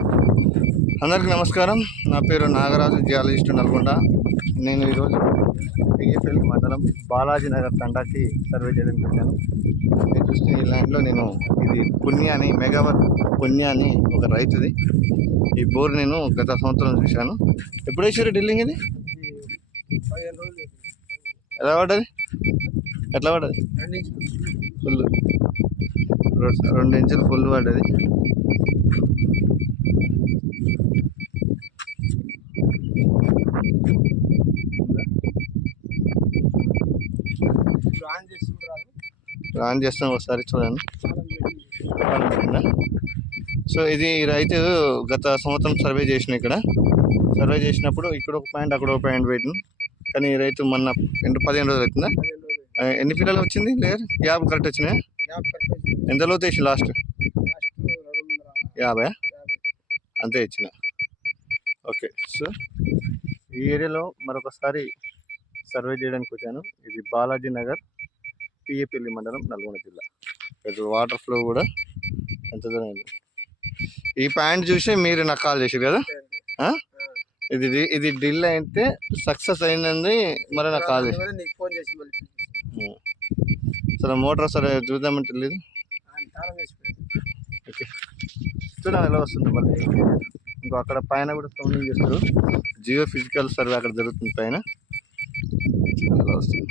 అందరికీ నమస్కారం. నా పేరు నాగరాజు, జియాలజిస్ట్, నల్గొండ. నేను ఈరోజు పిఎఫ్ఎల్ మండలం బాలాజీ నగర్ తండాకి సర్వే చేయడానికి వచ్చాను. మీరు చూస్తే ఈ ల్యాండ్లో నేను ఇది పుణ్య అని మెగావర్ పుణ్య అని ఒక రైతుది. ఈ బోర్ నేను గత సంవత్సరం చూశాను. ఎప్పుడు వేసారు డ్రిల్లింగ్? ఇది ఎలా పడ్డది? ఎట్లా పడ్డది? ఫుల్ 2 ఇంచులు ఫుల్ పడ్డది. ఆన్ చేస్తాం, ఒకసారి చూడండి. సో ఇది రైతు గత సంవత్సరం సర్వే చేసిన, ఇక్కడ సర్వే చేసినప్పుడు ఇక్కడ ఒక పాయింట్ అక్కడ ఒక పాయింట్ పెట్టిన. కానీ ఈ రైతు మొన్న 15 రోజులు అవుతుందా? ఎన్ని ఫీటాలు వచ్చింది? లేరు 50 కరెక్ట్ వచ్చినాయా? ఎంత లోతు వేసి లాస్ట్ 50 అంతే ఇచ్చిన. ఓకే, సో ఈ ఏరియాలో మరొకసారి సర్వే చేయడానికి వచ్చాను. ఇది బాలాజీ నగర్, పిఎపల్లి మండలం, నల్గొండ జిల్లా. ఇక్కడ వాటర్ ఫ్లో కూడా ఎంత దూరం ఉంది. ఈ పాయింట్ చూసి మీరు నాకు కాల్ చేసారు కదా. ఇది డ్రిల్ అయితే సక్సెస్ అయిందని మరి నాకు కాల్ చేసి సరే మోటార్ సరే చూద్దామంటే లేదు. ఓకే, చూద్దాం ఎలా వస్తుంది. మళ్ళీ ఇంకో అక్కడ పైన కూడా సౌండింగ్ చేస్తారు. జియో ఫిజికల్ సర్వే అక్కడ జరుగుతుంది పైన. ఎలా వస్తుంది.